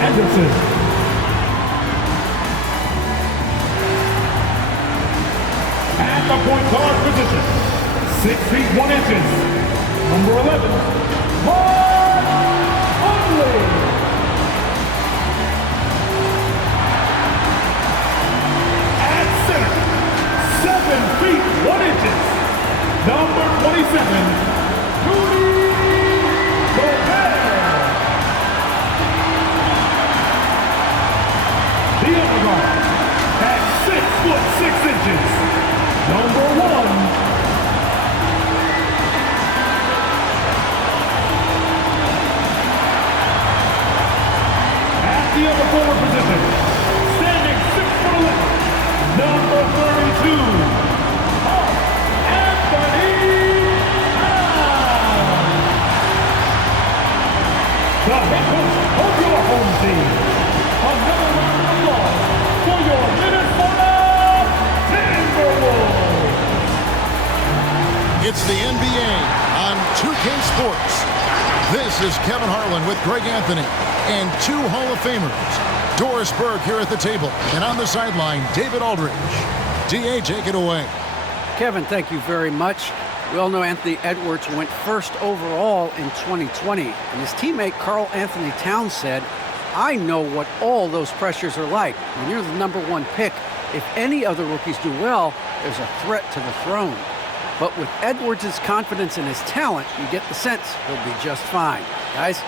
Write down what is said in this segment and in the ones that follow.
Anderson. At the point guard position, 6 feet 1 inches, number 11, Mark Conley. At center, 7 feet 1 inches, number 27, Rudy Gobert. The other guard, at 6 foot 6 inches, number 1, at the other forward position, standing 6'11", number 32, Anthony Towns. The head coach of your home team. Another round of applause for your Minnesota TimberWolves. It's the NBA on 2K Sports. This is Kevin Harlan with Greg Anthony and 2 Hall of Famers. Doris Burke here at the table, and on the sideline, David Aldridge. D.A., take it away. Kevin, thank you very much. We all know Anthony Edwards went first overall in 2020, and his teammate Karl Anthony Towns said, "I know what all those pressures are like. When you're the number 1 pick, if any other rookies do well, there's a threat to the throne. But with Edwards' confidence in his talent, you get the sense he'll be just fine." Guys?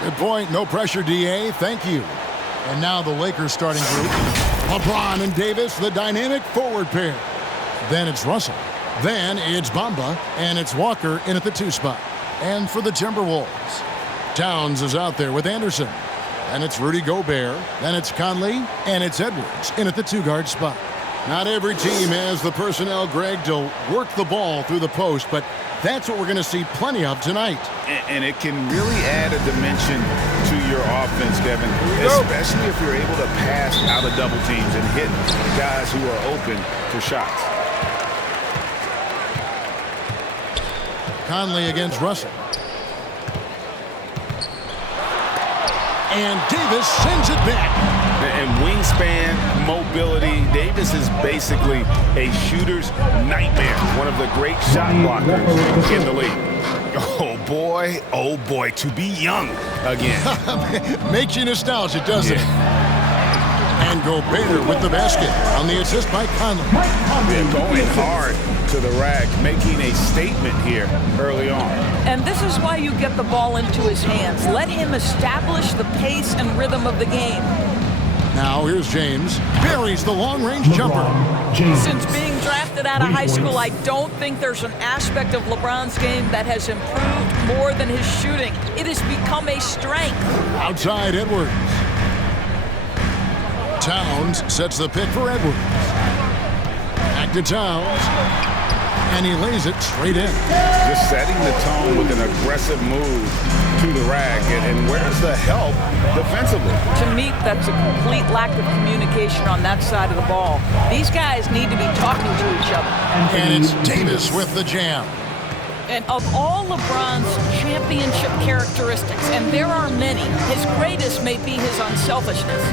Good point. No pressure, D.A. Thank you. And now the Lakers starting group. LeBron and Davis, the dynamic forward pair. Then it's Russell. Then it's Bamba. And it's Walker in at the 2 spot. And for the Timberwolves, Towns is out there with Anderson. And it's Rudy Gobert. Then it's Conley. And it's Edwards in at the 2-guard spot. Not every team has the personnel, Greg, to work the ball through the post, but that's what we're going to see plenty of tonight. And it can really add a dimension to your offense, Kevin, especially if you're able to pass out of double teams and hit guys who are open for shots. Conley against Russell. And Davis sends it back. And wingspan, mobility, Davis is basically a shooter's nightmare. One of the great shot blockers in the league. Oh boy, to be young again. Makes you nostalgic, doesn't it? And Gobert with the basket on the assist by Conley. They're going hard to the rack, making a statement here early on. And this is why you get the ball into his hands. Let him establish the pace and rhythm of the game. Now here's James. Buries the long-range jumper. Since being drafted out of high school, I don't think there's an aspect of LeBron's game that has improved more than his shooting. It has become a strength. Outside Edwards. Towns sets the pick for Edwards. Back to Towns. And he lays it straight in. Just setting the tone with an aggressive move to the rack. And where's the help defensively? To me, that's a complete lack of communication on that side of the ball. These guys need to be talking to each other. And it's Davis with the jam. And of all LeBron's championship characteristics, and there are many, his greatest may be his unselfishness.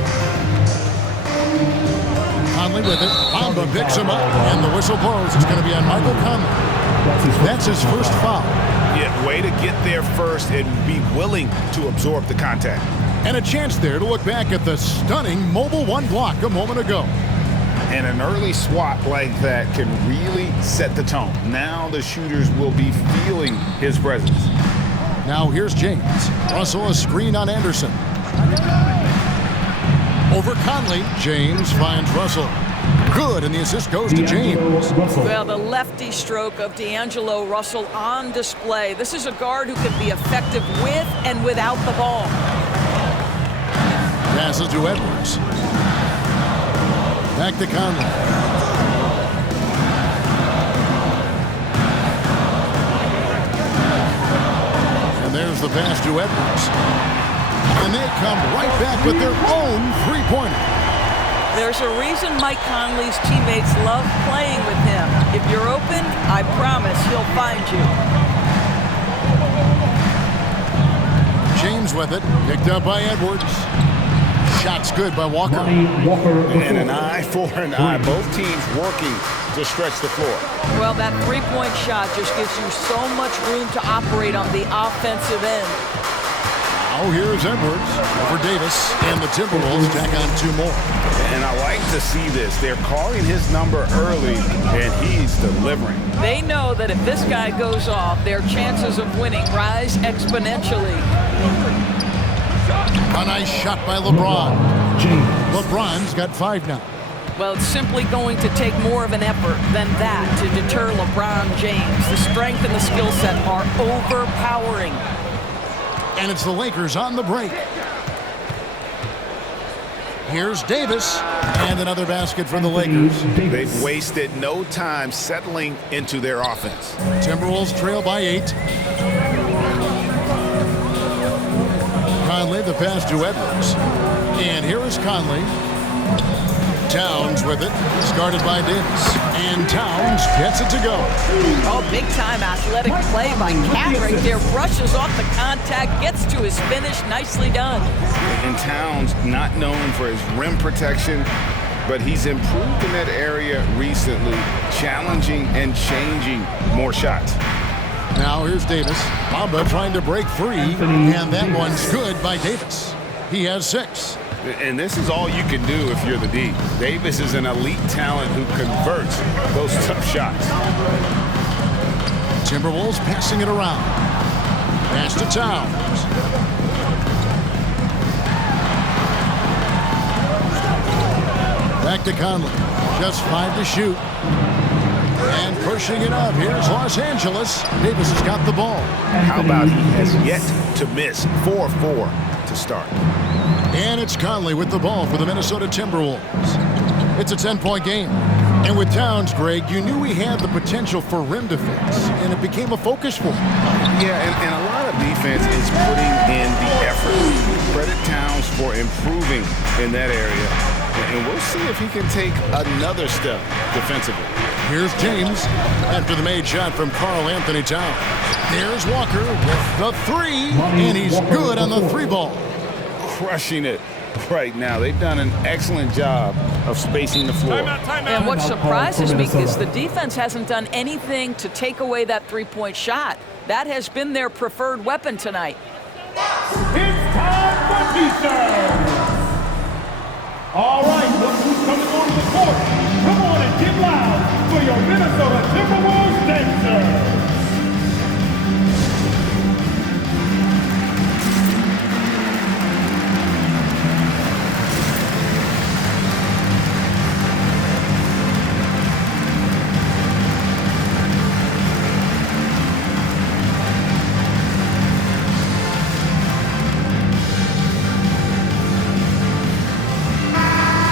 Conley with it. Bamba picks him up, and the whistle blows. It's going to be on Michael Conley. That's his first foul. Yeah, way to get there first and be willing to absorb the contact. And a chance there to look back at the stunning Mobile 1 block a moment ago. And an early swat like that can really set the tone. Now the shooters will be feeling his presence. Now here's James. Russell a screen on Anderson. Over Conley. James finds Russell. Good, and the assist goes to James. Well, the lefty stroke of D'Angelo Russell on display. This is a guard who can be effective with and without the ball. Passes to Edwards. Back to Conley. And there's the pass to Edwards. And they come right back with their own three-pointer. There's a reason Mike Conley's teammates love playing with him. If you're open, I promise he'll find you. James with it. Picked up by Edwards. Shot's good by Walker. And an eye for an eye. Both teams working to stretch the floor. Well, that three-point shot just gives you so much room to operate on the offensive end. Now here's Edwards over Davis, and the Timberwolves tack on 2 more. And I like to see this. They're calling his number early, and he's delivering. They know that if this guy goes off, their chances of winning rise exponentially. A nice shot by LeBron. LeBron's got 5 now. Well, it's simply going to take more of an effort than that to deter LeBron James. The strength and the skill set are overpowering. And it's the Lakers on the break. Here's Davis, and another basket for the Lakers. They've wasted no time settling into their offense. Timberwolves trail by 8. Conley, the pass to Edwards. And here is Conley. Towns with it. It's guarded by Davis. And Towns gets it to go. Oh, big-time athletic play by Cat right there. Brushes off the contact, gets to his finish. Nicely done. And Towns, not known for his rim protection, but he's improved in that area recently, challenging and changing more shots. Now here's Davis. Bamba trying to break free, and that one's good by Davis. He has 6. And this is all you can do if you're the D. Davis is an elite talent who converts those tough shots. Timberwolves passing it around. Pass to Towns. Back to Conley. Just 5 to shoot. And pushing it up. Here's Los Angeles. Davis has got the ball. How about he has yet to miss 4-4 to start. And it's Conley with the ball for the Minnesota Timberwolves. It's a 10-point game. And with Towns, Greg, you knew he had the potential for rim defense, and it became a focus for him. Yeah, and a lot of defense is putting in the effort. Credit Towns for improving in that area. And we'll see if he can take another step defensively. Here's James after the made shot from Karl Anthony Towns. Here's Walker with the 3, and he's good on the 3 ball. Crushing it right now. They've done an excellent job of spacing the floor. And what surprises me is the defense hasn't done anything to take away that three-point shot. That has been their preferred weapon tonight. It's time for defense. All right, look who's coming onto the court. Come on and get loud for your Minnesota Timberwolves dancers.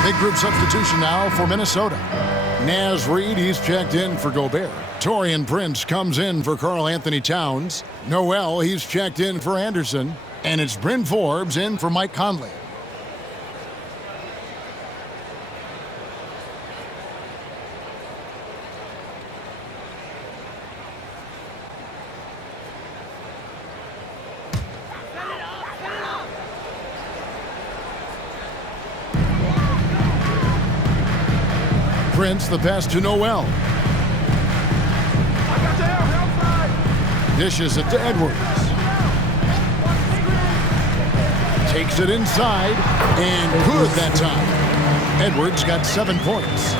Big group substitution now for Minnesota. Naz Reid, he's checked in for Gobert. Taurean Prince comes in for Karl Anthony Towns. Noel, he's checked in for Anderson. And it's Bryn Forbes in for Mike Conley. Prince, the pass to Noel. Dishes it to Edwards. Takes it inside, and good that time. Edwards got 7 points.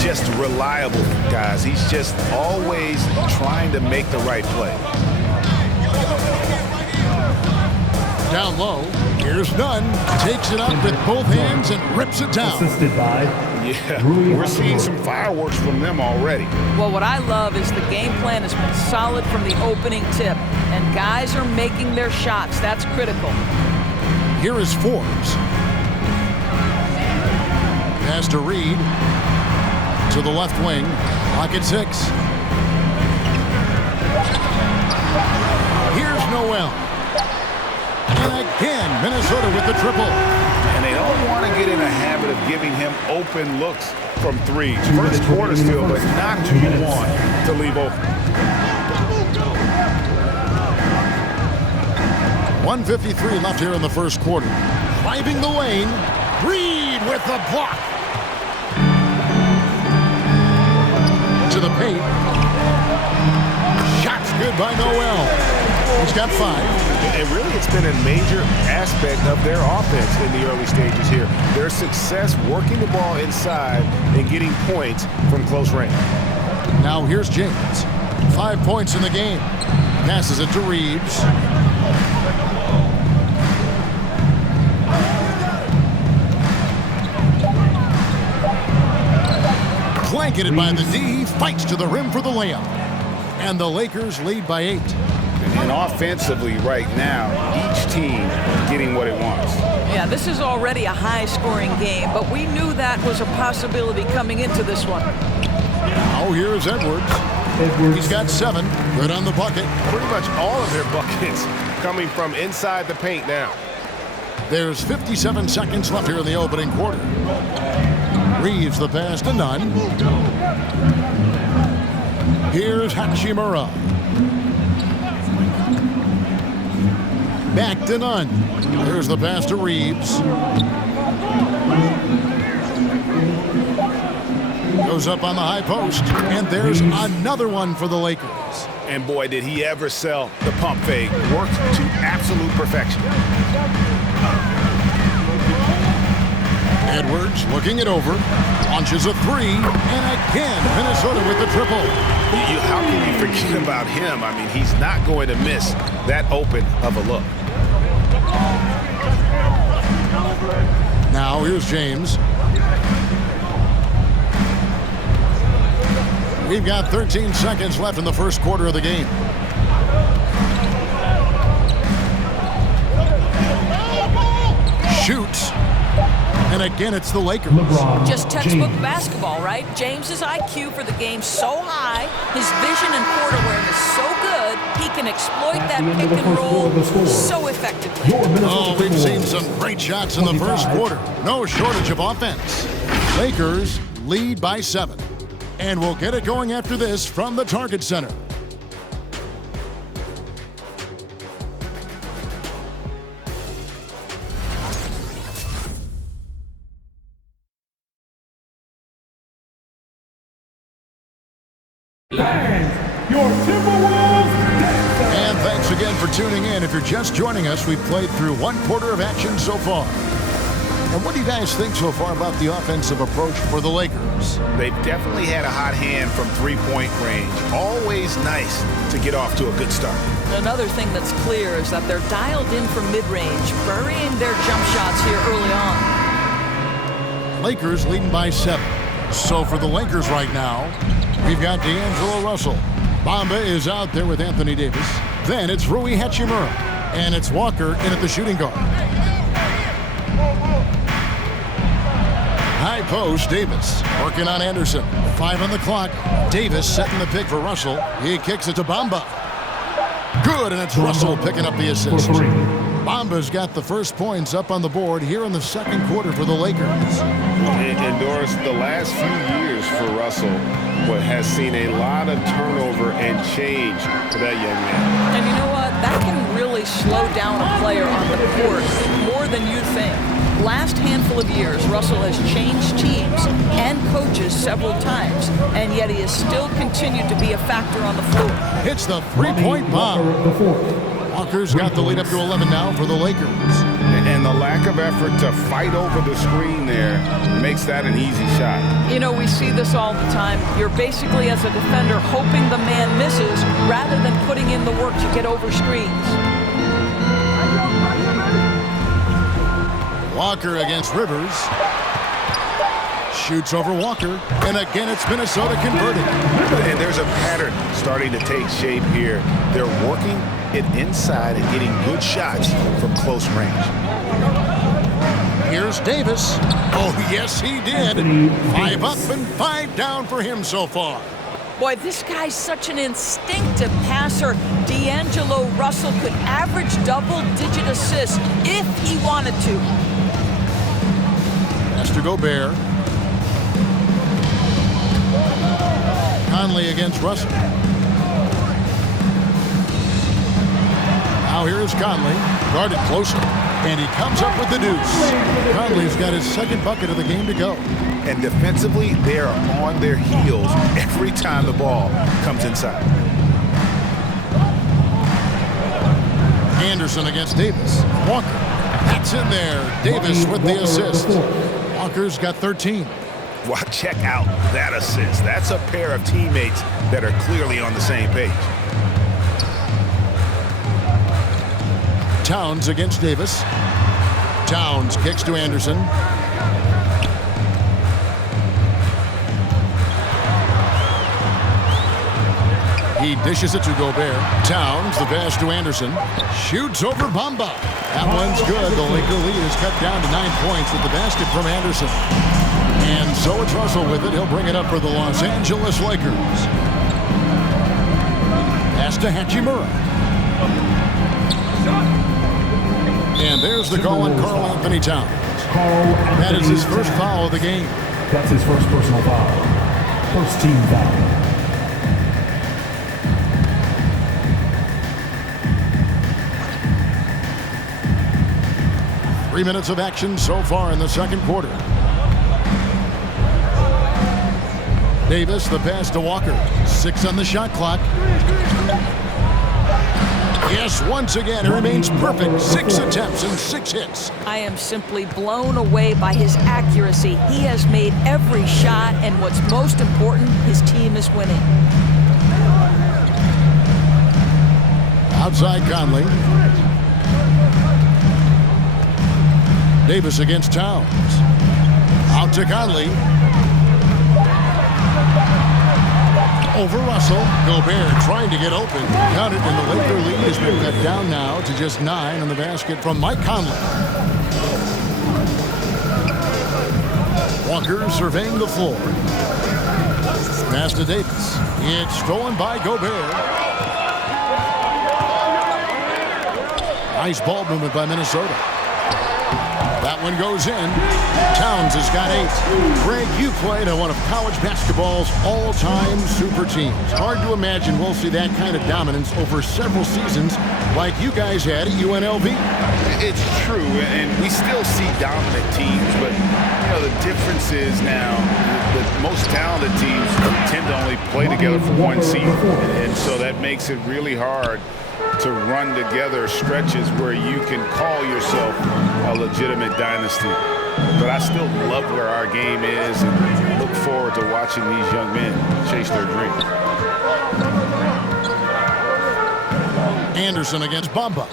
Just reliable, guys. He's just always trying to make the right play. Down low, here's Nunn. Takes it up with both hands and rips it down. Assisted by Yeah, we're seeing some fireworks from them already. Well, what I love is the game plan has been solid from the opening tip, and guys are making their shots. That's critical. Here is Forbes. Pass to Reid. To the left wing. Clock at 6. Here's Noel. And again, Minnesota with the triple. And they don't want to get in a habit of giving him open looks from 3. First quarter still, but not too long to leave open. 1:53 left here in the first quarter. Driving the lane. Reed with the block. To the paint. Shots good by Noel. He's got 5. And really, it's been a major aspect of their offense in the early stages here. Their success working the ball inside and getting points from close range. Now here's James. 5 points in the game. Passes it to Reeves. Blanketed by the D. Fights to the rim for the layup. And the Lakers lead by 8. And offensively right now, each team getting what it wants. Yeah, this is already a high-scoring game, but we knew that was a possibility coming into this one. Now here's Edwards. He's got 7. Good on the bucket. Pretty much all of their buckets coming from inside the paint now. There's 57 seconds left here in the opening quarter. Reeves the pass to Nunn. Here's Hachimura. Back to Nunn. There's the pass to Reeves. Goes up on the high post. And there's another one for the Lakers. And boy, did he ever sell the pump fake. Worked to absolute perfection. Edwards looking it over. Launches a 3. And again, Minnesota with the triple. How can you forget about him? I mean, he's not going to miss that open of a look. Now here's James. We've got 13 seconds left in the first quarter of the game. Shoots. And again, it's the Lakers. Just textbook basketball, right? James's IQ for the game so high, his vision and court awareness so good, he can exploit that pick and roll so effectively. Oh, we've seen some great shots in the first quarter. No shortage of offense. Lakers lead by 7. And we'll get it going after this from the Target Center. Your TimberWolves. And thanks again for tuning in. If you're just joining us, we've played through 1 quarter of action so far. And what do you guys think so far about the offensive approach for the Lakers? They've definitely had a hot hand from three-point range. Always nice to get off to a good start. Another thing that's clear is that they're dialed in from mid-range, burying their jump shots here early on. Lakers leading by 7. So for the Lakers right now, we've got D'Angelo Russell. Bamba is out there with Anthony Davis. Then it's Rui Hachimura. And it's Walker in at the shooting guard. High post, Davis working on Anderson. 5 on the clock. Davis setting the pick for Russell. He kicks it to Bamba. Good, and it's Russell picking up the assist. Bamba's got the first points up on the board here in the second quarter for the Lakers. And Doris, the last few years for Russell has seen a lot of turnover and change for that young man. And you know what? That can really slow down a player on the court more than you think. Last handful of years, Russell has changed teams and coaches several times, and yet he has still continued to be a factor on the floor. Hits the three-point bomb. Walker's got the lead up to 11 now for the Lakers. And the lack of effort to fight over the screen there makes that an easy shot. You know, we see this all the time. You're basically, as a defender, hoping the man misses rather than putting in the work to get over screens. Walker against Rivers. Shoots over Walker. And again, it's Minnesota converted. And there's a pattern starting to take shape here. They're working it inside and getting good shots from close range. Here's Davis. Oh, yes, he did. 5 up and 5 down for him so far. Boy, this guy's such an instinctive passer. D'Angelo Russell could average double-digit assists if he wanted to. Pass to Gobert. Conley against Russell. Now here's Conley, guarded closer, and he comes up with the deuce. Conley's got his second bucket of the game to go. And defensively, they are on their heels every time the ball comes inside. Anderson against Davis. Walker, that's in there. Davis with the assist. Walker's got 13. Wow, check out that assist. That's a pair of teammates that are clearly on the same page. Towns against Davis. Towns kicks to Anderson. He dishes it to Gobert. Towns, the pass to Anderson. Shoots over Bamba. That one's good. The Laker lead is cut down to 9 points with the basket from Anderson. And so it's Russell with it. He'll bring it up for the Los Angeles Lakers. Pass to Hachimura. And there's the call on Karl Anthony Towns. That is his first foul of the game. That's his first personal foul. First team foul. Three minutes of action so far in the second quarter. Davis, the pass to Walker. 6 on the shot clock. Yes, once again, it remains perfect. 6 attempts and 6 hits. I am simply blown away by his accuracy. He has made every shot, and what's most important, his team is winning. Outside Conley. Davis against Towns. Out to Conley. Over Russell. Gobert trying to get open. Got it, and the Laker lead has been cut down now to just 9 on the basket from Mike Conley. Walker surveying the floor. Pass to Davis. It's stolen by Gobert. Nice ball movement by Minnesota. That one goes in. Towns has got 8. Greg, you played on one of college basketball's all-time super teams. Hard to imagine we'll see that kind of dominance over several seasons like you guys had at UNLV. It's true, and we still see dominant teams, but you know the difference is now the most talented teams tend to only play together for one season, and so that makes it really hard to run together stretches where you can call yourself a legitimate dynasty. But I still love where our game is and look forward to watching these young men chase their dreams. Anderson against Bamba.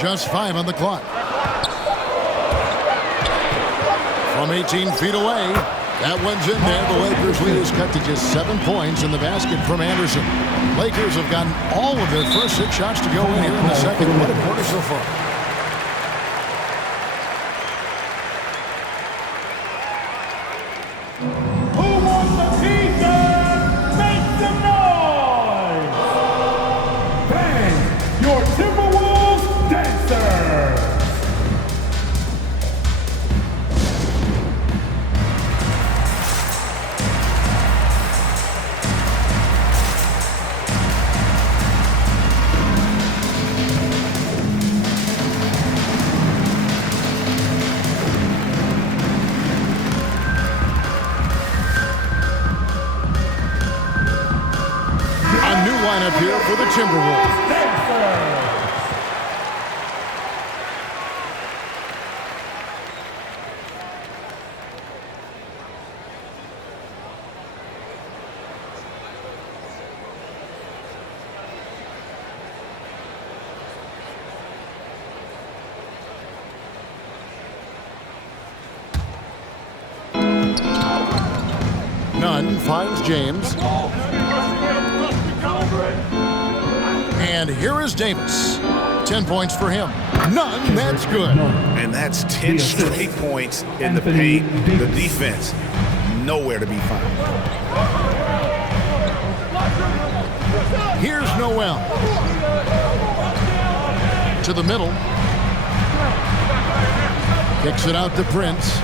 Just 5 on the clock. From 18 feet away. That one's in there. The Lakers lead is cut to just 7 points in the basket from Anderson. Lakers have gotten all of their first 6 shots to go in here in the second quarter so far. Who wants the t-shirt? Make some noise! Bang! Your TimberWolves dancers! Lineup here for the TimberWolves. Nunn finds James. And here is Davis. 10 points for him. None, that's good. And that's 10 straight points in the paint. The defense, nowhere to be found. Here's Noel. To the middle. Kicks it out to Prince.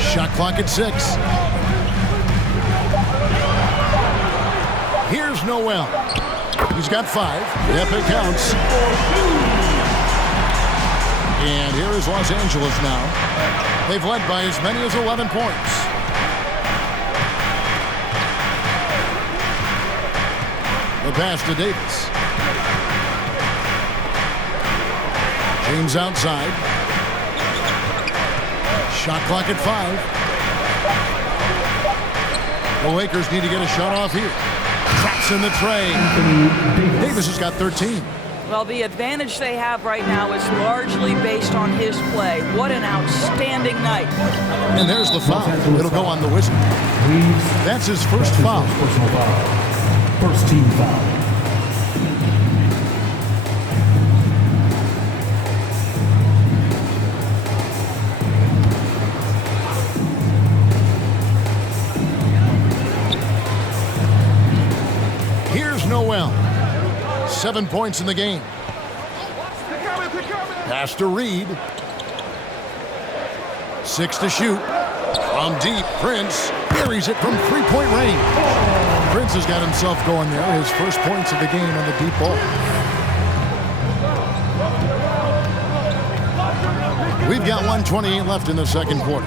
Shot clock at 6. Here's Noel. He's got 5. Yep, it counts. And here is Los Angeles now. They've led by as many as 11 points. The pass to Davis. James outside. Shot clock at 5. The Lakers need to get a shot off here. Drops in the tray. Davis has got 13. Well, the advantage they have right now is largely based on his play. What an outstanding night. And there's the foul. It'll go on the Wizard. That's his first foul. Personal foul. First team foul. Here's Noel. 7 points in the game. Pass to Reed. 6 to shoot. From deep, Prince buries it from three-point range. Prince has got himself going there. His first points of the game on the deep ball. We've got 1:28 left in the second quarter.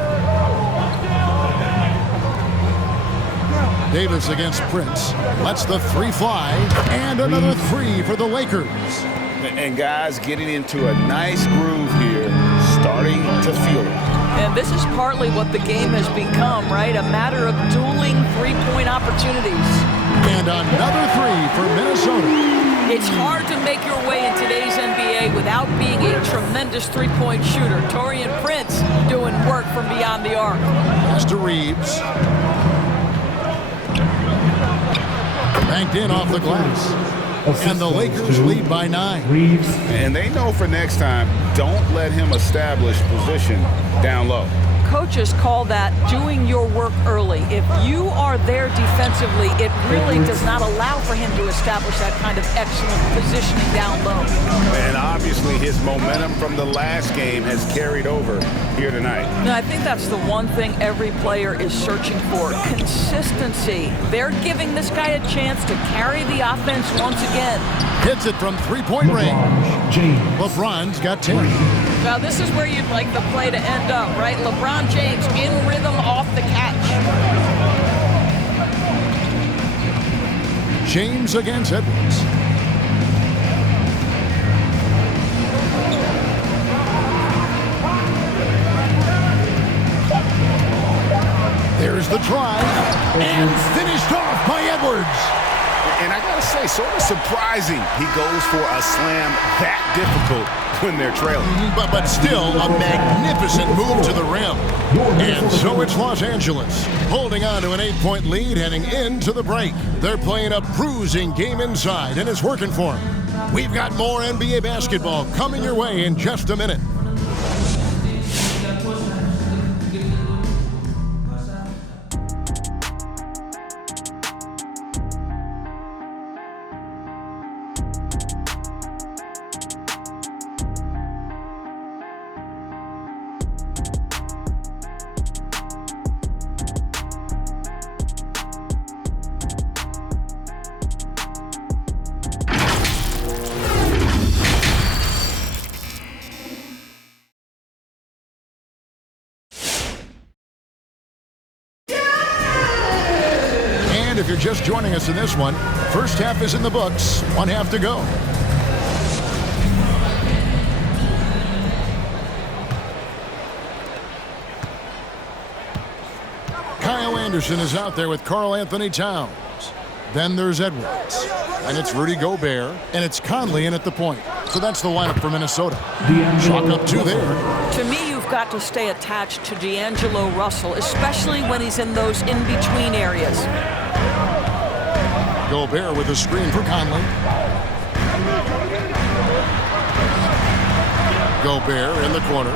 Davis against Prince. Lets the 3 fly. And another 3 for the Lakers. And guys getting into a nice groove here, starting to feel it. And this is partly what the game has become, right? A matter of dueling three-point opportunities. And another 3 for Minnesota. It's hard to make your way in today's NBA without being a tremendous three-point shooter. Taurean Prince doing work from beyond the arc. Pass to Reeves. Banked in off the glass. And the Lakers lead by 9. And they know for next time, don't let him establish position down low. Coaches call that doing your work early. If you are there defensively, it really does not allow for him to establish that kind of excellent positioning down low. And obviously his momentum from the last game has carried over here tonight. And I think that's the one thing every player is searching for, consistency. They're giving this guy a chance to carry the offense once again. Hits it from three-point range. LeBron's got 10. Now this is where you'd like the play to end up, right? LeBron James in rhythm off the catch. James against Edwards. There's the try. And finished off by Edwards. And I gotta say, sort of surprising he goes for a slam that difficult when they're trailing. But still a magnificent move to the rim. And so it's Los Angeles holding on to an 8-point lead heading into the break. They're playing a bruising game inside, and it's working for them. We've got more NBA basketball coming your way in just a minute. If you're just joining us in this one, first half is in the books, 1 half to go. Kyle Anderson is out there with Karl Anthony Towns. Then there's Edwards. And it's Rudy Gobert. And it's Conley in at the point. So that's the lineup for Minnesota. Chalk up 2 there. To me, you've got to stay attached to D'Angelo Russell, especially when he's in those in-between areas. Gobert with a screen for Conley. Gobert in the corner.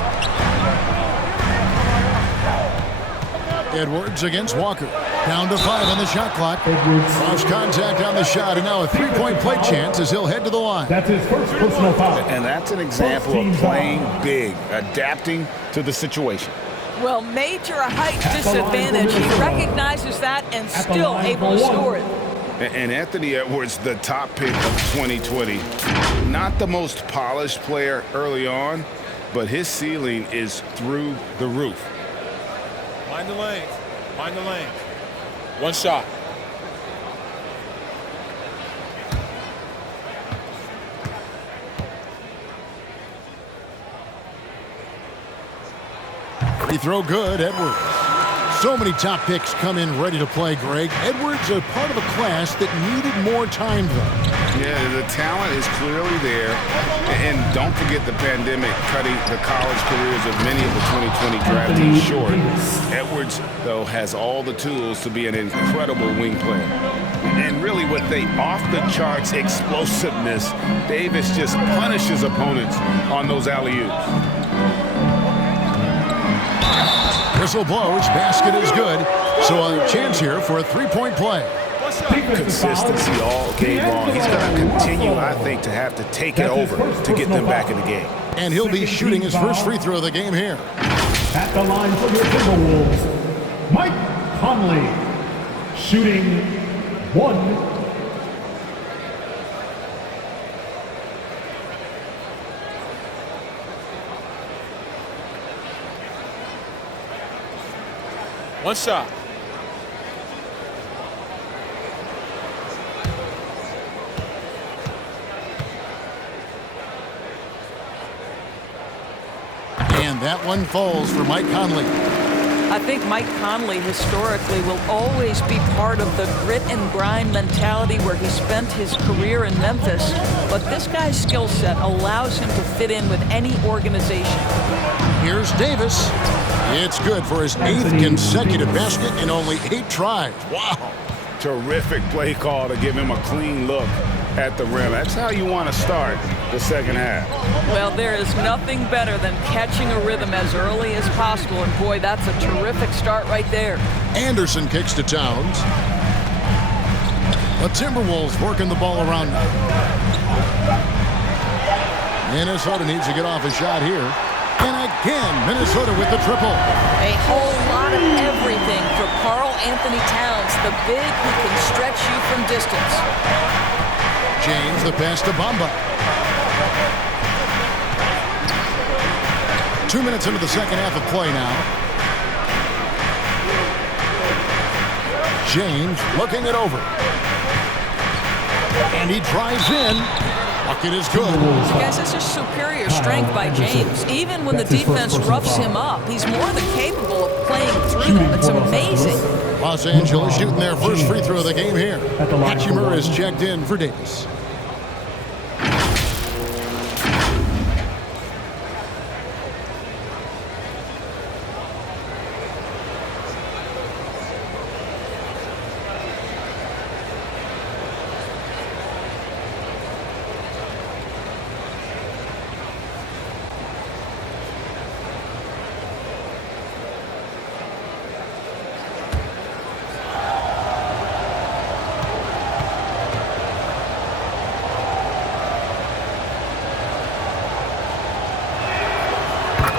Edwards against Walker. Down to 5 on the shot clock. Cross contact on the shot, and now a 3-point play chance as he'll head to the line. That's his first personal foul. And that's an example of playing big, adapting to the situation. Well, major height disadvantage. He recognizes that and still able to score it. And Anthony Edwards, the top pick of 2020. Not the most polished player early on, but his ceiling is through the roof. Mind the lanes. Mind the lanes. One shot. Free throw good, Edwards. So many top picks come in ready to play, Greg. Edwards a part of a class that needed more time, though. Yeah, the talent is clearly there. And don't forget the pandemic cutting the college careers of many of the 2020 draftees short. Edwards, though, has all the tools to be an incredible wing player. And really with the off-the-charts explosiveness, Davis just punishes opponents on those alley-oops. Whistle blows, basket is good. So a chance here for a three-point play. Consistency all game long. He's going to continue, I think, to have to take it over to get them back in the game. And he'll be shooting his first free throw of the game here. At the line for your TimberWolves, Mike Conley, shooting 1. One shot. And that one falls for Mike Conley. I think Mike Conley historically will always be part of the grit and grind mentality where he spent his career in Memphis. But this guy's skill set allows him to fit in with any organization. Here's Davis. It's good for his 8th consecutive basket in only 8 tries. Wow. Terrific play call to give him a clean look at the rim. That's how you want to start the second half. Well, there is nothing better than catching a rhythm as early as possible. And boy, that's a terrific start right there. Anderson kicks to Towns. The Timberwolves working the ball around now. Minnesota needs to get off a shot here. And again, Minnesota with the triple. A whole lot of everything for Karl Anthony Towns, the big who can stretch you from distance. James, the pass to Bamba. 2 minutes into the second half of play now. James looking it over. And he drives in. Bucket is good. Guys, this is superior strength by James. Even when the defense roughs him up, he's more than capable of playing through them. It's amazing. Los Angeles shooting their first free throw of the game here. Hachimura is checked in for Davis.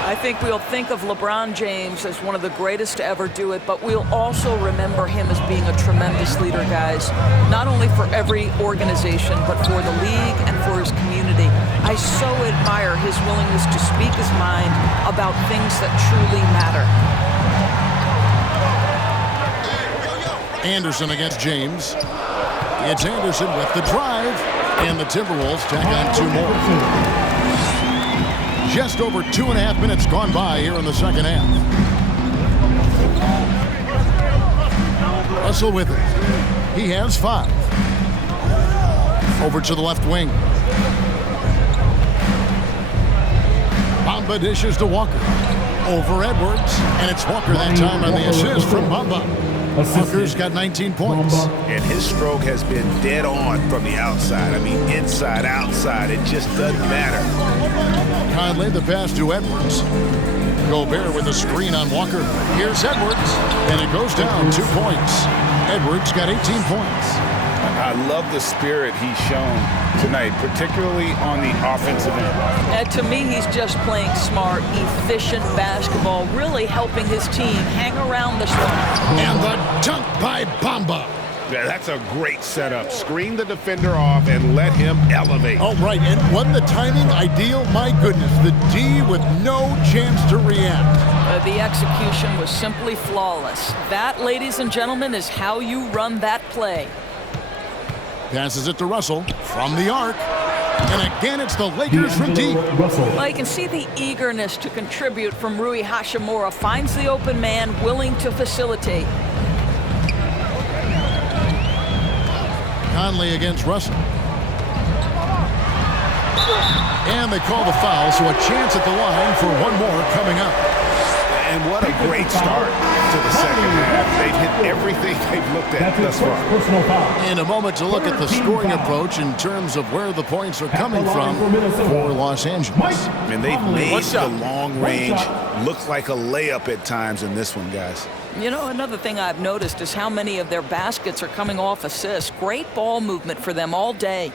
I think we'll think of LeBron James as one of the greatest to ever do it, but we'll also remember him as being a tremendous leader, guys. Not only for every organization, but for the league and for his community. I so admire his willingness to speak his mind about things that truly matter. Anderson against James. It's Anderson with the drive, and the Timberwolves tack on 2 more. Just over 2.5 minutes gone by here in the second half. Russell with it. He has 5. Over to the left wing. Bamba dishes to Walker. Over Edwards. And it's Walker that time on the assist from Bamba. Walker's got 19 points. And his stroke has been dead on from the outside. I mean, inside, outside, it just doesn't matter. Conley, the pass to Edwards. Gobert with a screen on Walker. Here's Edwards, and it goes down 2 points. Edwards got 18 points. I love the spirit he's shown tonight, particularly on the offensive end. And to me, he's just playing smart, efficient basketball, really helping his team hang around this one. And the dunk by Bamba. Yeah, that's a great setup. Screen the defender off and let him elevate. Oh, right, and wasn't the timing ideal? My goodness, the D with no chance to react. The execution was simply flawless. That, ladies and gentlemen, is how you run that play. Passes it to Russell from the arc. And again, it's the Lakers from deep. Well, you can see the eagerness to contribute from Rui Hachimura. Finds the open man, willing to facilitate. Conley against Russell. And they call the foul, so a chance at the line for one more coming up. And what a great start to the second half. They've hit everything they've looked at thus far. In a moment to look at the scoring approach in terms of where the points are coming from for Los Angeles. And they've made the long range look like a layup at times in this one, guys. You know, another thing I've noticed is how many of their baskets are coming off assists. Great ball movement for them all day.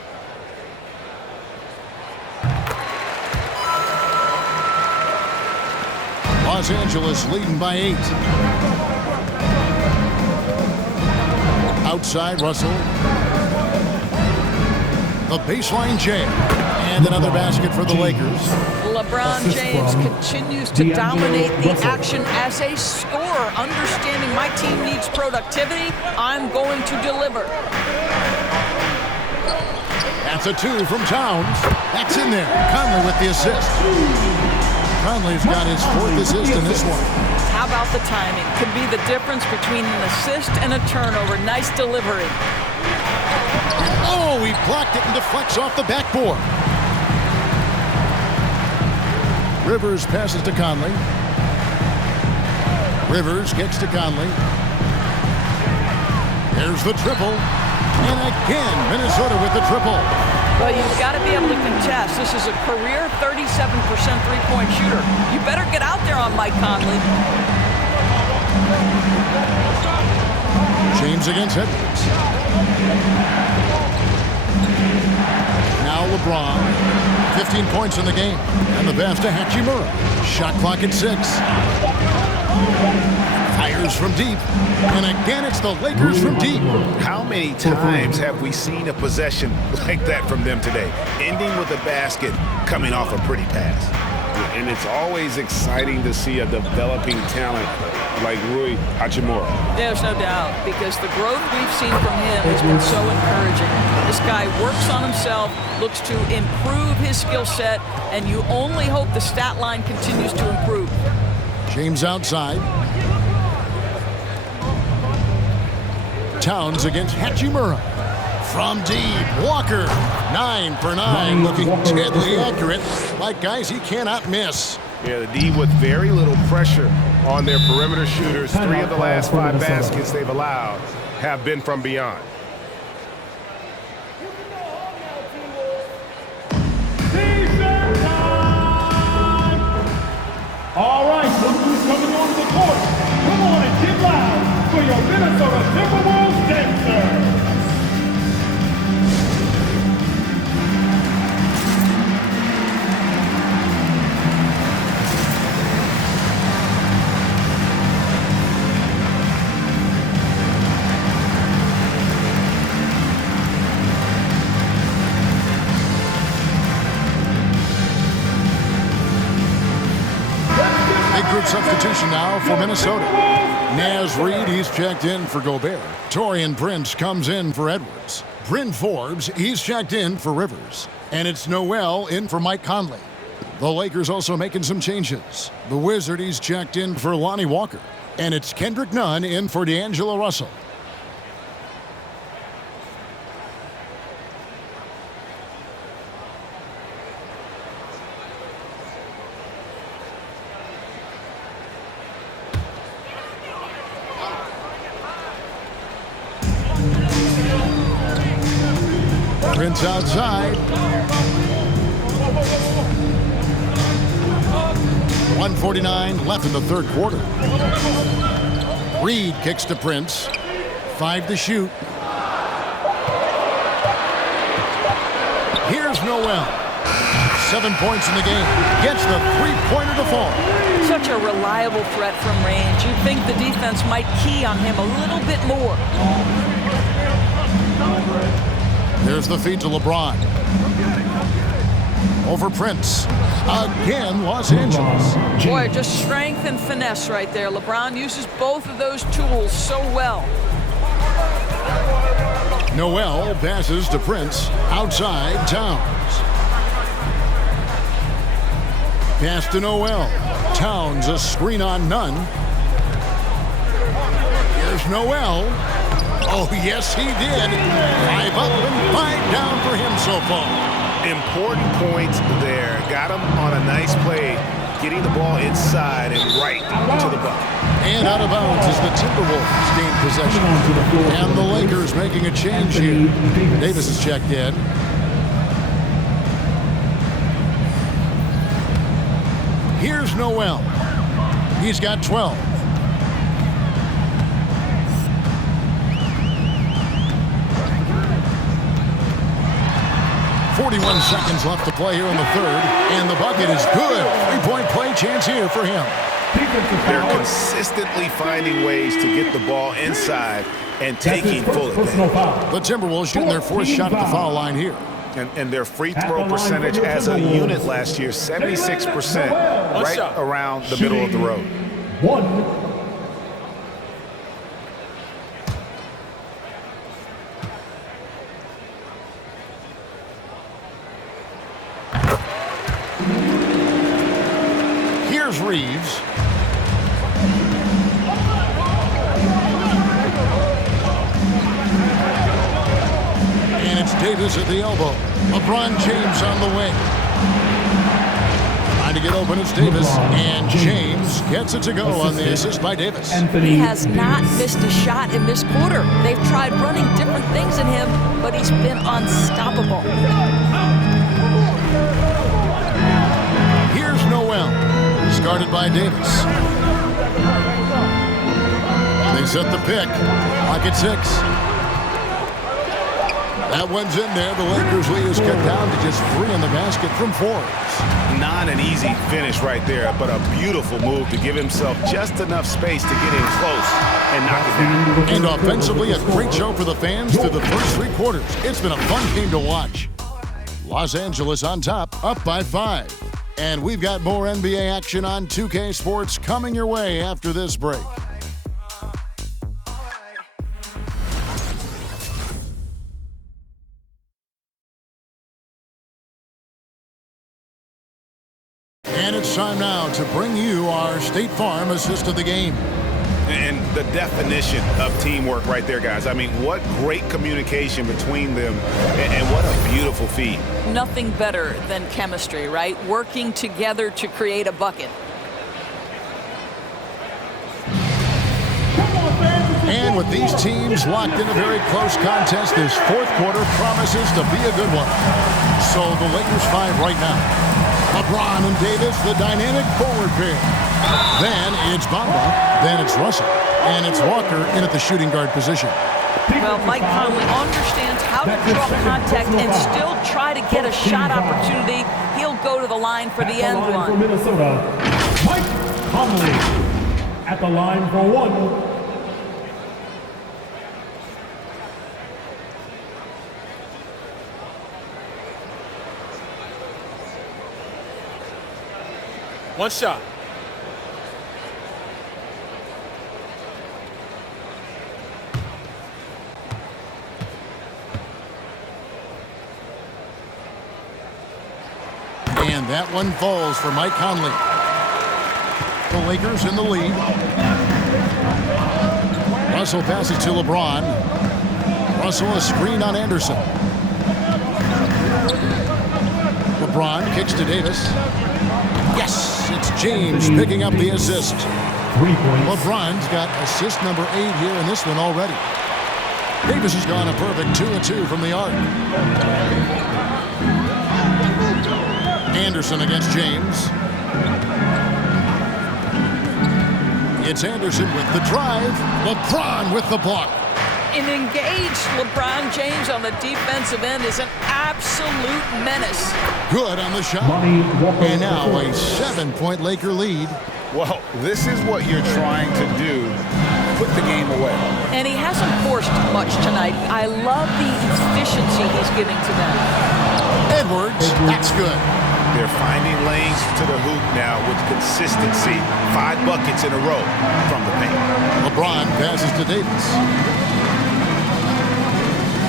Los Angeles leading by 8. Outside Russell. The baseline jam. And another basket for the Lakers. LeBron James continues to dominate the action as a scorer. Understanding my team needs productivity, I'm going to deliver. That's a 2 from Towns. That's in there. Conley with the assist. Conley's got his 4th assist in this one. How about the timing? Could be the difference between an assist and a turnover. Nice delivery. Oh, he blocked it and deflects off the backboard. Rivers passes to Conley. Rivers gets to Conley. There's the triple. And again, Minnesota with the triple. Well, you've got to be able to contest. This is a career 37% three-point shooter. You better get out there on Mike Conley. James against Edwards. Now LeBron. 15 points in the game. And the pass to Hachimura. Shot clock at 6. Fires from deep. And again, it's the Lakers from deep. How many times have we seen a possession like that from them today? Ending with a basket, coming off a pretty pass. And it's always exciting to see a developing talent like Rui Hachimura. There's no doubt, because the growth we've seen from him has been so encouraging. This guy works on himself, looks to improve his skill set, and you only hope the stat line continues to improve. James outside. Towns against Hachimura. From deep, Walker, 9 for 9, looking deadly accurate. Like guys he cannot miss. Yeah, the D with very little pressure on their perimeter shooters. 3 of the last 5 baskets they've allowed have been from beyond. All right, look who's coming onto the court. Come on and get loud for your Minnesota TimberWolves dancers. Group substitution now for Minnesota. Naz Reid, he's checked in for Gobert. Taurean Prince comes in for Edwards. Bryn Forbes, he's checked in for Rivers. And it's Noel in for Mike Conley. The Lakers also making some changes. The Wizard, he's checked in for Lonnie Walker. And it's Kendrick Nunn in for D'Angelo Russell. Prince outside. 1:49 left in the third quarter. Reed kicks to Prince. 5 to shoot. Here's Noel. 7 points in the game. Gets the three-pointer to fall. Such a reliable threat from range. You'd think the defense might key on him a little bit more. There's the feed to LeBron. Over Prince. Again, Los Angeles. Boy, just strength and finesse right there. LeBron uses both of those tools so well. Noel passes to Prince. Outside, Towns. Pass to Noel. Towns, a screen on none. Here's Noel. Oh, yes, he did. 5 up and 5 down for him so far. Important points there. Got him on a nice play, getting the ball inside and right to the bucket. And out of bounds as the TimberWolves gain possession. And the Lakers making a change here. Davis is checked in. Here's Noel. He's got 12. .41 seconds left to play here in the third, and the bucket is good. 3-point play chance here for him. They're consistently finding ways to get the ball inside and taking full advantage. The Timberwolves shooting their 4th shot at the foul line here. And their free throw percentage as a unit last year, 76%, right around the middle of the road. Here's Reeves. And it's Davis at the elbow. LeBron James on the wing. Trying to get open, it's Davis. And James gets it to go on the assist by Davis. He has not missed a shot in this quarter. They've tried running different things in him, but he's been unstoppable. Here's Noel. Guarded by Davis. They set the pick. Clock at 6. That one's in there. The Lakers lead is cut down to just 3 in the basket from 4. Not an easy finish right there, but a beautiful move to give himself just enough space to get in close and knock it down. And offensively, a great show for the fans through the first 3 quarters. It's been a fun game to watch. Los Angeles on top, up by 5. And we've got more NBA action on 2K Sports coming your way after this break. And it's time now to bring you our State Farm assist of the game. And the definition of teamwork right there, guys. I mean, what great communication between them, and what a beautiful feat. Nothing better than chemistry, right? Working together to create a bucket. And with these teams locked in a very close contest, this 4th quarter promises to be a good one. So the Lakers 5 right now. LeBron and Davis, the dynamic forward pair. Then it's Bamba, then it's Russell, and it's Walker in at the shooting guard position. Well, Mike Conley understands how to draw contact and still try to get a shot opportunity. He'll go to the line for the end one. For Minnesota, Mike Conley at the line for 1. One shot. And that one falls for Mike Conley. The Lakers in the lead. Russell passes to LeBron. Russell a screen on Anderson. LeBron kicks to Davis. Yes, it's James picking up the assist. 3 points. LeBron's got assist number 8 here in this one already. Davis has gone a perfect 2 of 2 from the arc. Anderson against James. It's Anderson with the drive. LeBron with the block. An engaged LeBron James on the defensive end is an absolute menace. Good on the shot. Lonnie Walker And now a the 7-point Laker lead. Well, this is what you're trying to do. Put the game away. And he hasn't forced much tonight. I love the efficiency he's giving to them. Edwards, that's good. They're finding lanes to the hoop now with consistency. 5 buckets in a row from the paint. LeBron passes to Davis.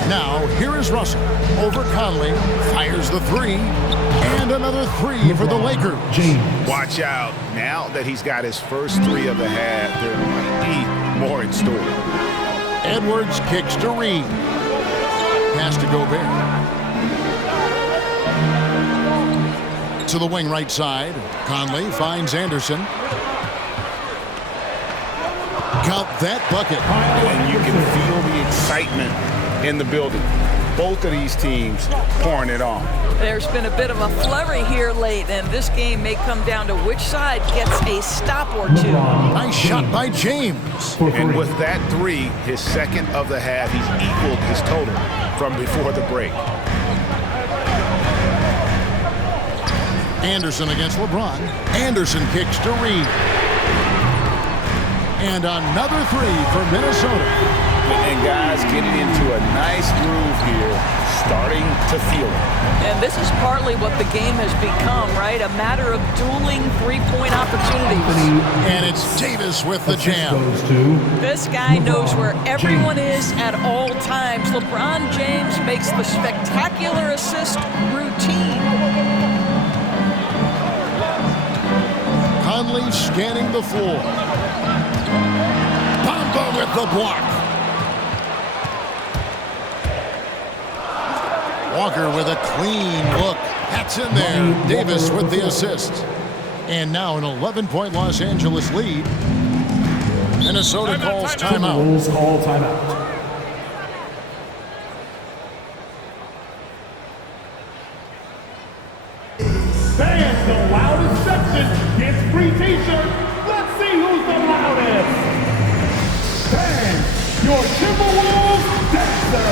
Now, here is Russell. Over Conley. Fires the 3. And another 3 for the Lakers. Watch out. Now that he's got his first 3 of the half, there might be more in store. Edwards kicks to Reed. Pass to Gobert. To the wing right side. Conley finds Anderson. Count that bucket. And you can feel the excitement in the building. Both of these teams pouring it on. There's been a bit of a flurry here late, and this game may come down to which side gets a stop or 2. Nice shot by James. And with that 3, his second of the half, he's equaled his total from before the break. Anderson against LeBron. Anderson kicks to Reed. And another 3 for Minnesota. And guys getting into a nice groove here, starting to feel it. And this is partly what the game has become, right? A matter of dueling three-point opportunities. And it's Davis with the jam. This guy knows where everyone is at all times. LeBron James makes the spectacular assist routine. Conley scanning the floor. Bamba with the block. Walker with a clean look. That's in there. Davis with the assist. And now an 11-point Los Angeles lead. Minnesota calls timeout. Wolves call timeout. Fans, the loudest section gets free t-shirts. Let's see who's the loudest. Fans, your TimberWolves dancer.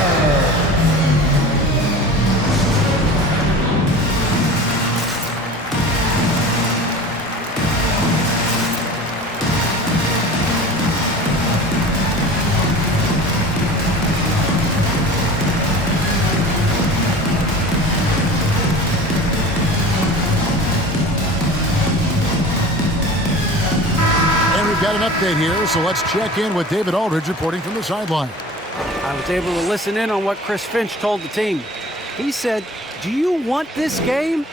Got an update here, so let's check in with David Aldridge reporting from the sideline. I was able to listen in on what Chris Finch told the team. He said, "Do you want this game?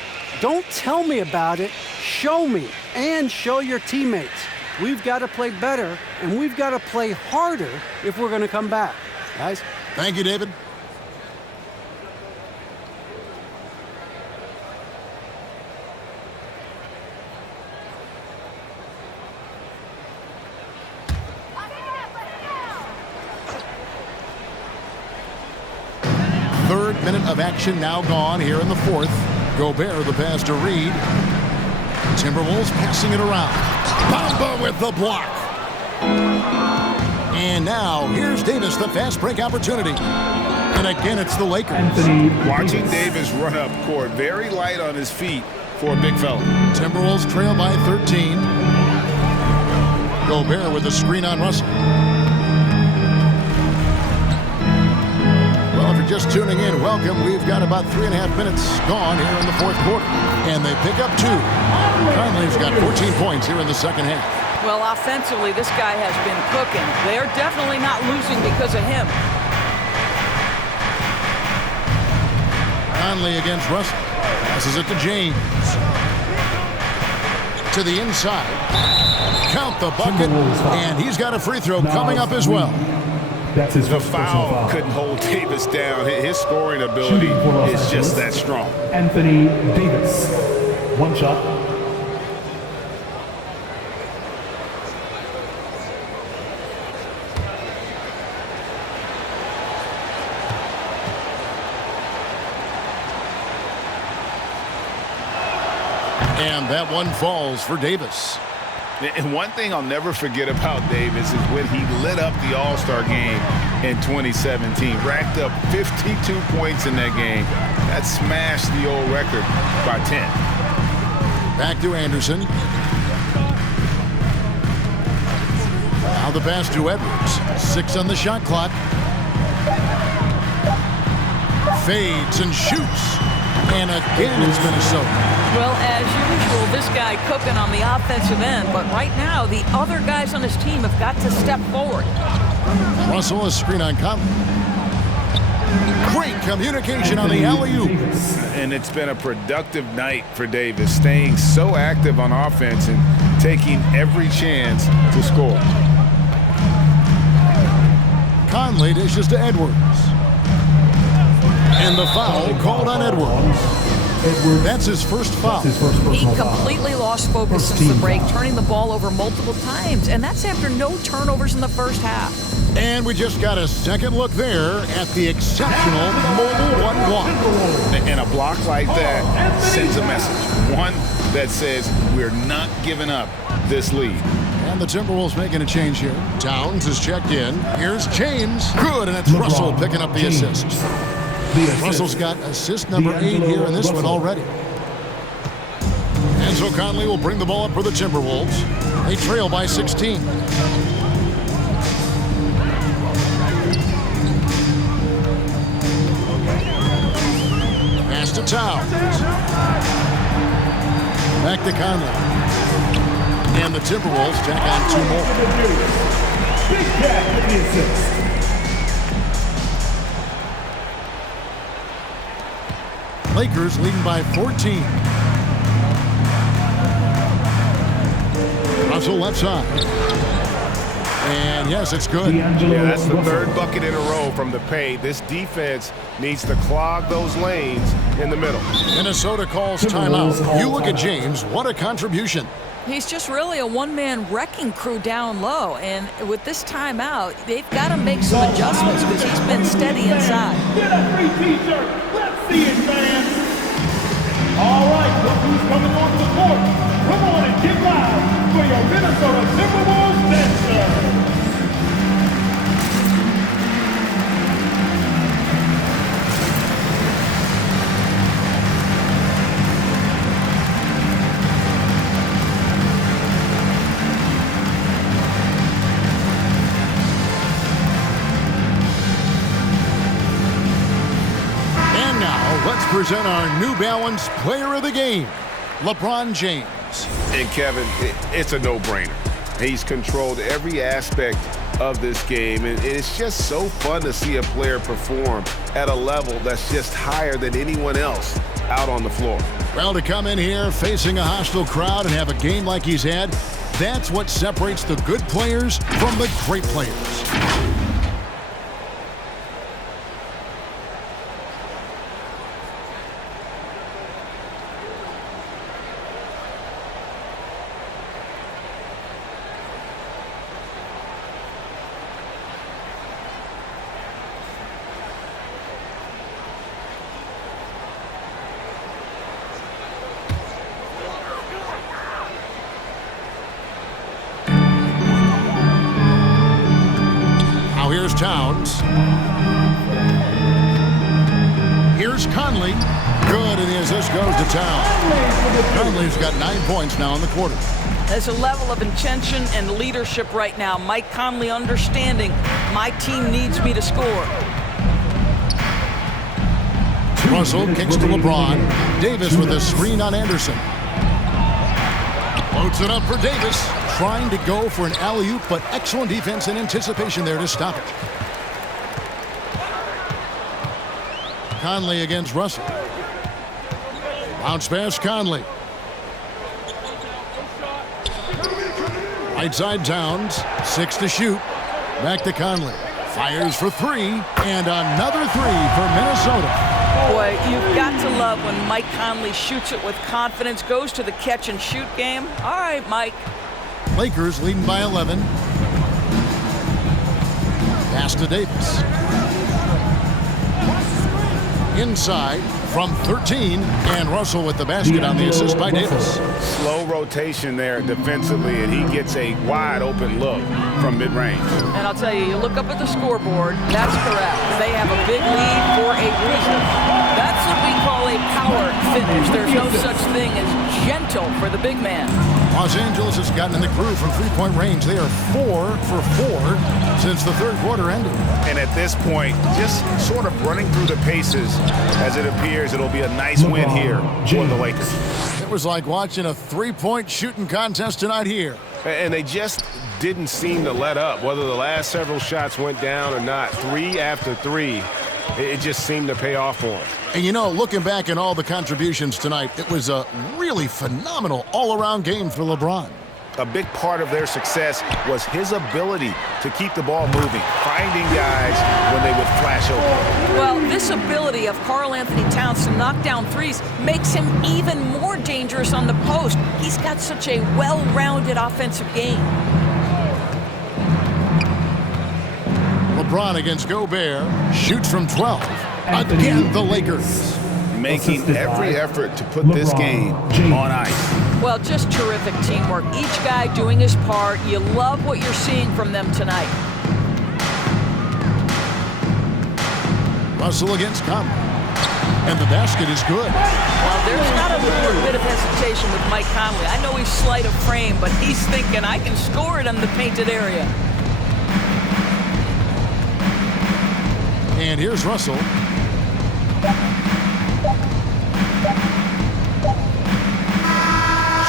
Don't tell me about it. Show me and show your teammates. We've got to play better, and we've got to play harder if we're going to come back." Guys? Thank you, David. Third minute of action now gone here in the fourth. Gobert the pass to Reed. Timberwolves passing it around. Bamba with the block. And now here's Davis, the fast break opportunity. And again, it's the Lakers. Watching Davis run up court, very light on his feet for a big fella. Timberwolves trail by 13. Gobert with a screen on Russell. Just tuning in, welcome. We've got about 3.5 minutes gone here in the fourth quarter. And they pick up 2. Conley's got 14 points here in the second half. Well, offensively, this guy has been cooking. They're definitely not losing because of him. Conley against Russell. Passes it to James. To the inside. Count the bucket. And he's got a free throw coming up as well. That's his the foul couldn't hold Davis down. His scoring ability is just that strong. Anthony Davis. One shot. And that one falls for Davis. And one thing I'll never forget about Davis is when he lit up the All-Star game in 2017. Racked up 52 points in that game. That smashed the old record by 10. Back to Anderson. Now the pass to Edwards. 6 on the shot clock. Fades and shoots. And again, it's Minnesota. Well, as usual, this guy cooking on the offensive end. But right now, the other guys on his team have got to step forward. Russell, a screen on Conley. Great communication on the alley-oop. And it's been a productive night for Davis, staying so active on offense and taking every chance to score. Conley dishes to Edwards. And the foul called on Edwards. That's his first foul. He completely lost focus since the break, turning the ball over multiple times, and that's after no turnovers in the first half. And we just got a second look there at the exceptional mobile 1-block. And a block like that sends a message. One that says we're not giving up this lead. And the Timberwolves making a change here. Towns is checked in. Here's James. Good, and it's Russell picking up the assist. Russell's got assist number 8 here in this one already. And so Conley will bring the ball up for the Timberwolves. They trail by 16. Pass to Towns. Back to Conley. And the Timberwolves tack on 2 more. Big Cat with the assist. Lakers leading by 14. Russell left side. And yes, it's good. Yeah, that's the 3rd bucket in a row from the paint. This defense needs to clog those lanes in the middle. Minnesota calls timeout. You look at James, what a contribution. He's just really a one-man wrecking crew down low, and with this timeout, they've got to make some adjustments because he's been steady inside. Get a free t-shirt. Let's see it, fans. All right, look who's coming onto the court. Come on and get loud for your Minnesota Timberwolves dancers. Let's present our New Balance Player of the Game, LeBron James. And Kevin, it's a no-brainer. He's controlled every aspect of this game, and it's just so fun to see a player perform at a level that's just higher than anyone else out on the floor. Well, to come in here facing a hostile crowd and have a game like he's had, that's what separates the good players from the great players. Here's Towns. Here's Conley. Good, and the assist goes to Towns. Conley's got 9 points now in the quarter. There's a level of intention and leadership right now. Mike Conley understanding my team needs me to score. Russell kicks to LeBron. Davis with a screen on Anderson. Floats it up for Davis. Trying to go for an alley-oop, but excellent defense and anticipation there to stop it. Conley against Russell. Bounce pass, Conley. Right side, Towns. 6 to shoot. Back to Conley. Fires for 3, and another 3 for Minnesota. Boy, you've got to love when Mike Conley shoots it with confidence, goes to the catch-and-shoot game. All right, Mike. Lakers leading by 11. Pass to Davis. Inside from 13, and Russell with the basket on the assist by Davis. Slow rotation there defensively, and he gets a wide open look from mid-range. And I'll tell you, you look up at the scoreboard, that's correct. They have a big lead for a reason. That's what we call a power power finish. There's no such thing as gentle for the big man. Los Angeles has gotten in the groove from three-point range. They are 4 for 4 since the third quarter ended. And at this point, just sort of running through the paces, as it appears it'll be a nice win here for the Lakers. It was like watching a three-point shooting contest tonight here. And they just didn't seem to let up, whether the last several shots went down or not. 3 after 3, it just seemed to pay off for them. And you know, looking back at all the contributions tonight, it was a really phenomenal all-around game for LeBron. A big part of their success was his ability to keep the ball moving, finding guys when they would flash open. Well, this ability of Karl Anthony Towns to knock down threes makes him even more dangerous on the post. He's got such a well-rounded offensive game. LeBron against Gobert, shoots from 12. Again, the Lakers. Making every effort to put this game on ice. Well, just terrific teamwork. Each guy doing his part. You love what you're seeing from them tonight. Russell against Conley. And the basket is good. Well, there's not a little bit of hesitation with Mike Conley. I know he's slight of frame, but he's thinking, I can score it in the painted area. And here's Russell.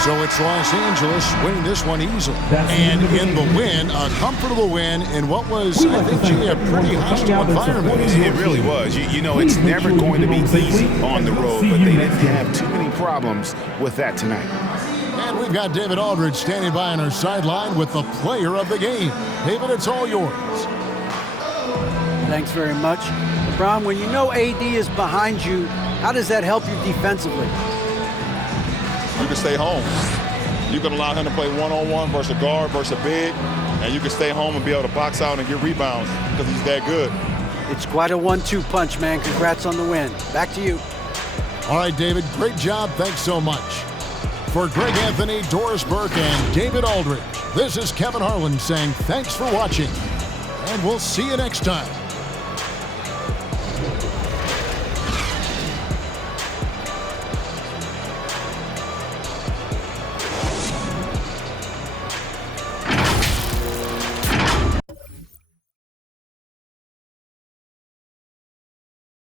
So it's Los Angeles winning this one easily. And in the win, a comfortable win in what was, I think, a pretty hostile environment. It really was. You know, it's never going to be easy on the road, but they didn't have too many problems with that tonight. And we've got David Aldridge standing by on our sideline with the player of the game. David, it's all yours. Thanks very much. LeBron, when you know AD is behind you, how does that help you defensively? You can stay home. You can allow him to play one-on-one versus a guard versus a big, and you can stay home and be able to box out and get rebounds because he's that good. It's quite a 1-2 punch, man. Congrats on the win. Back to you. All right, David, great job. Thanks so much. For Greg Anthony, Doris Burke, and David Aldridge, this is Kevin Harlan saying thanks for watching, and we'll see you next time.